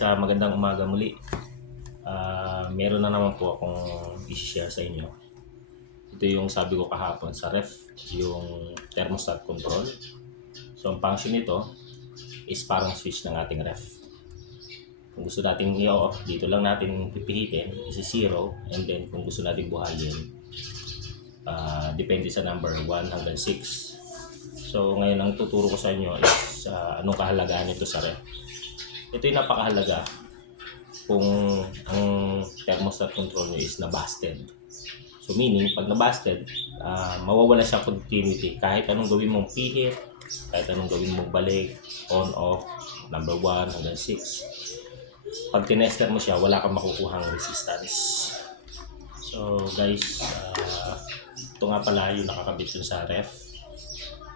guys, magandang umaga muli. Meron na naman po akong i-share sa inyo. Ito yung sabi ko kahapon sa ref, yung thermostat control. So ang function nito is parang switch ng ating ref. Kung gusto natin i-off, dito lang natin pipihitin, isi-0, and then kung gusto natin buhayin, depende sa number 1 hanggang 6. So ngayon ang tuturo ko sa inyo is anong kahalagaan nito sa ref. Ito yung napakahalaga kung ang thermostat control nyo is na-busted. So meaning, pag na-busted, mawawala siya continuity. Kahit anong gawin mong pihit, kahit anong gawin mong balik, on, off, number 1 hanggang 6. Pag tinester mo siya, wala kang makukuhang resistance. So guys, ito nga pala yung nakakabit yun sa ref.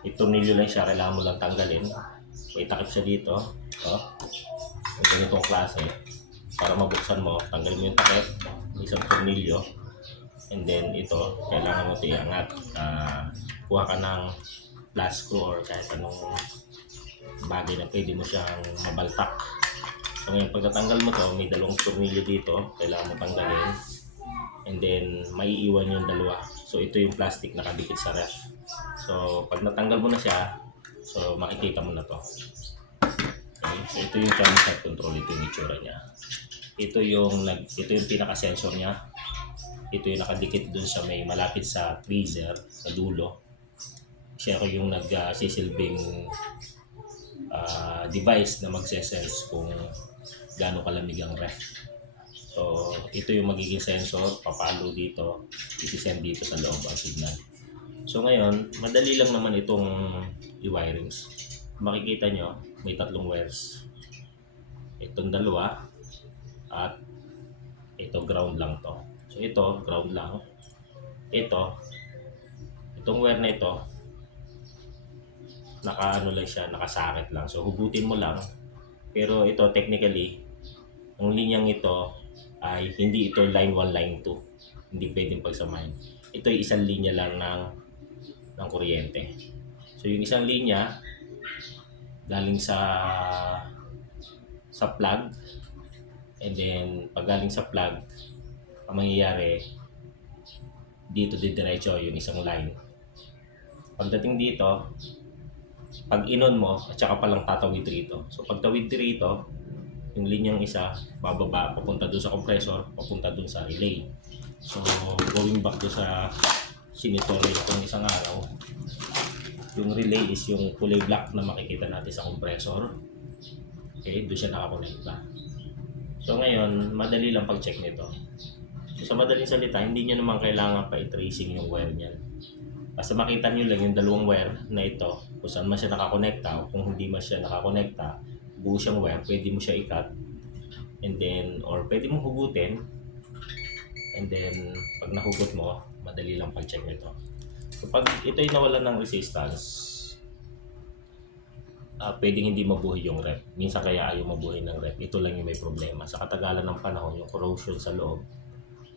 Itornilyo lang siya, kailangan mo lang tanggalin. May takip siya dito. Yung ganitong klase. Para mabuksan mo, tanggalin mo yung takip, isang tornilyo, and then ito, kailangan mo ito iangat. Kuha ka ng flat screw or kahit anong bagay na pwede mo siyang mabaltak. So ngayon, pagkatanggal mo to, may dalawang tornilyo dito, kailangan mo tanggalin, and then maiiwan yung dalawa. So ito yung plastic na nakadikit sa ref. So pag natanggal mo na siya, so makikita mo na to. Okay, so ito yung thermostat control, ito yung itsura niya. Ito yung pinaka-sensor niya. Ito yung nakadikit dun sa may malapit sa freezer sa dulo. Siya yung nagsisilbing device na magse-sense kung gaano kalamig ang ref. So ito yung magiging sensor, papalo dito, isi-send dito sa loob ang signal. So ngayon, madali lang naman itong i-wirings. Makikita nyo, may tatlong wires. Itong dalawa at ito ground lang to. So ito ground lang. Itong wire na ito nakaano lang siya, nakasakit lang. So hugutin mo lang. Pero ito technically, ang linyang ito ay hindi ito line 1, line 2. Hindi pwedeng pagsamahin. Ito ay isang linya lang ng kuryente. So yung isang linya galing sa plug, and then pag galing sa plug, ang mangyayari dito didiretso yung isang line. Pagdating dito, pag inon mo at saka palang tatawid rito. So pag tawid rito, yung linyang isa bababa, papunta dun sa compressor, papunta dun sa relay. So going back to sa sinitore itong isang araw, yung relay is yung kulay black na makikita natin sa compressor. Okay, doon siya nakakonekta. So ngayon, madali lang pag-check nito. So sa madaling salita, hindi nyo naman kailangan pa i-tracing yung wire niyan. Basta makita nyo lang yung dalawang wire na ito, kung saan man siya nakakonekta o kung hindi man siya nakakonekta, buo siyang wire, pwede mo siya i-cut, and then, or pwede mong hugutin, and then pag nahugot mo, madali lang pag-check nito. So pag ito'y nawalan ng resistance, pwedeng hindi mabuhay yung ref. Minsan kaya ayaw mabuhay ng ref. Ito lang yung may problema. Sa katagalan ng panahon, yung corrosion sa loob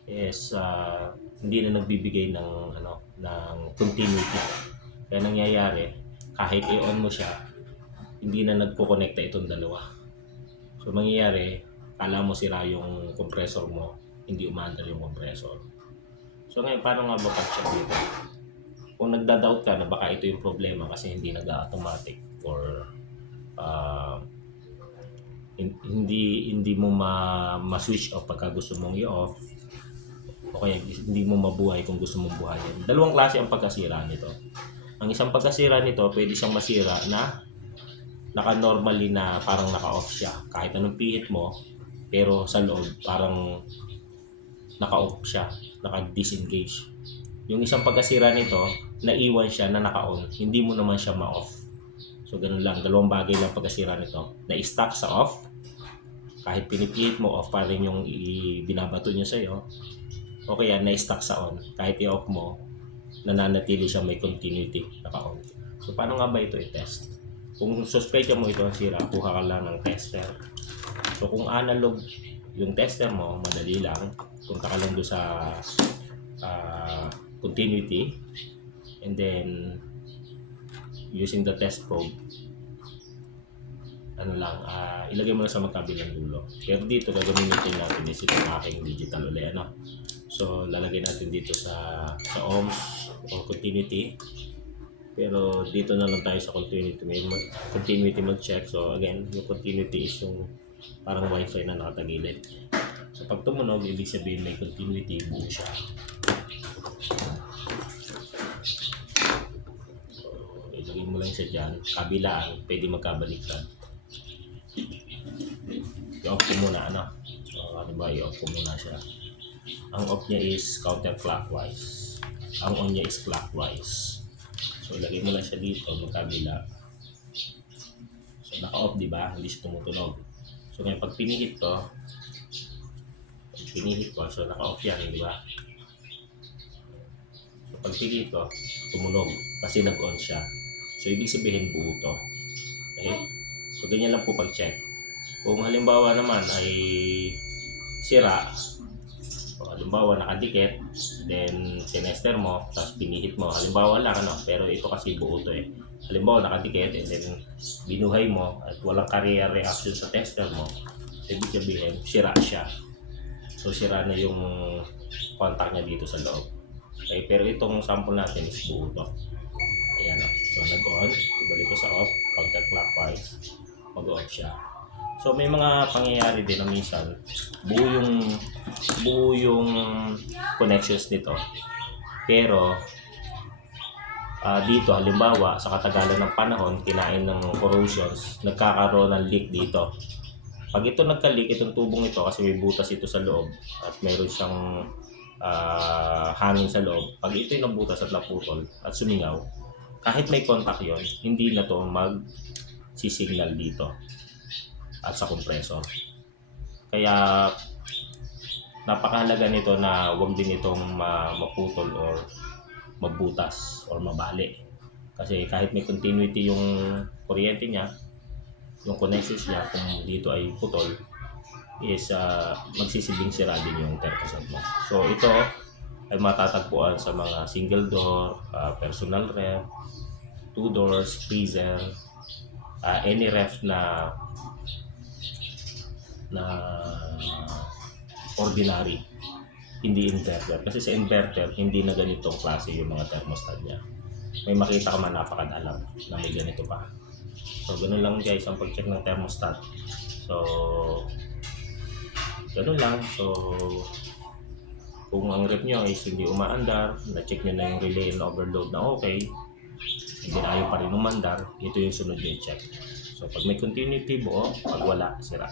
is hindi na nagbibigay ng continuity. Kaya nangyayari, kahit i-on mo siya, hindi na nagko-connecta itong dalawa. So mangyayari, kala mo sira yung compressor mo, hindi umaandar yung compressor. So ngayon, paano nga ba pag-check dito? Kung nagda-doubt ka na baka ito yung problema kasi hindi nag-automatic or hindi mo ma-switch off pagka gusto mong i-off, o kaya hindi mo mabuhay kung gusto mong buhayin. Dalawang klase ang pagkasira nito. Ang isang pagkasira nito, pwede siyang masira na naka-normally na parang naka-off siya. Kahit anong pihit mo, pero sa loob parang naka-off siya, naka-disengage. Yung isang pagkasira nito, naiwan siya na naka-on, hindi mo naman siya ma-off. So ganun lang, dalawang bagay lang pagkasira nito. Na-stuck sa off, kahit pinipihit mo, off pa rin yung binabato niya sa'yo. O kaya na-stuck sa on, kahit i-off mo, nananatili siya may continuity, naka-on. So paano nga ba ito i-test? Kung suspect mo ito ang sira, kuha ka lang ng tester. So kung analog yung tester mo, madali lang. Punta ka lang doon sa continuity, and then using the test probe, ano lang, ilagay mo na sa magkabilang dulo. Pero dito gagamitin natin is itong aking digital ulit, ano. So lalagay natin dito sa ohms or continuity. Pero dito na lang tayo sa continuity, continuity mag-check. So again, yung continuity is yung parang wifi na nakatagilid. So pag tumunog, ibig sabihin may continuity, buo siya. So ilagay mo lang siya dyan, kabilaan, pwede magkabaliktad. I-off ko muna, ano. So ano ba, i-off ko muna siya. Ang off niya is counterclockwise. Ang on niya is clockwise. So ilagay mo lang siya dito, magkabila. So naka-off, di ba? Hindi siya tumutunog. So ngayon pag pinihit ko, so naka-off yan, di ba? So pag pinihit ko, tumunog kasi nag-on siya. So ibig sabihin buo to. Okay? So ganyan lang po pag-check. Kung halimbawa naman ay sira, o halimbawa nakadikit, then tinester mo, tapos pinihit mo, halimbawa lang, ano, pero ito kasi buo to eh. Halimbawa nakadikit, and then binuhay mo at walang carrier reaction sa tester mo, ibig sabihin sira siya. So sira na yung contact niya dito sa loob. Okay, pero itong sample natin is buo to. Ayan, so nag-on, ibalik ko sa off, counterclockwise, mag-off siya. So may mga pangyayari din na minsan buo yung connections nito. Pero dito halimbawa sa katagalan ng panahon, kinain ng corrosions, nagkakaroon ng leak dito. Pag ito nagka-leak, itong tubong ito kasi may butas ito sa loob at mayroon siyang hangin sa loob. Pag ito'y nabutas at naputol at sumingaw, kahit may contact yon, hindi na to mag-signal dito at sa compressor. Kaya napakahalaga nito na huwag din itong maputol or mabutas or mabali. Kasi kahit may continuity yung kuryente niya, yung connections niya, kung dito ay putol, is magsisilbing sira din yung thermostat mo. So ito ay matatagpuan sa mga single door, personal ref, 2 doors, freezer, any ref na ordinary, hindi inverter. Kasi sa inverter, hindi na ganitong klase yung mga thermostat niya. May makita ka man napakadalang na may ganito pa. So, ganun lang guys ang pag-check ng thermostat. So, ganun lang. So, kung ang ref nyo is hindi umaandar, na-check nyo na yung relay and overload na okay, hindi na ayaw pa rin umandar, ito yung sunod yung check. So, pag may continuity buo, pag wala, sira.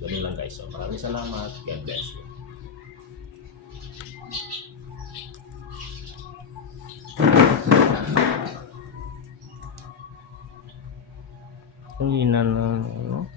Ganun lang guys. So, maraming salamat. God bless you. Ang hina na, ano?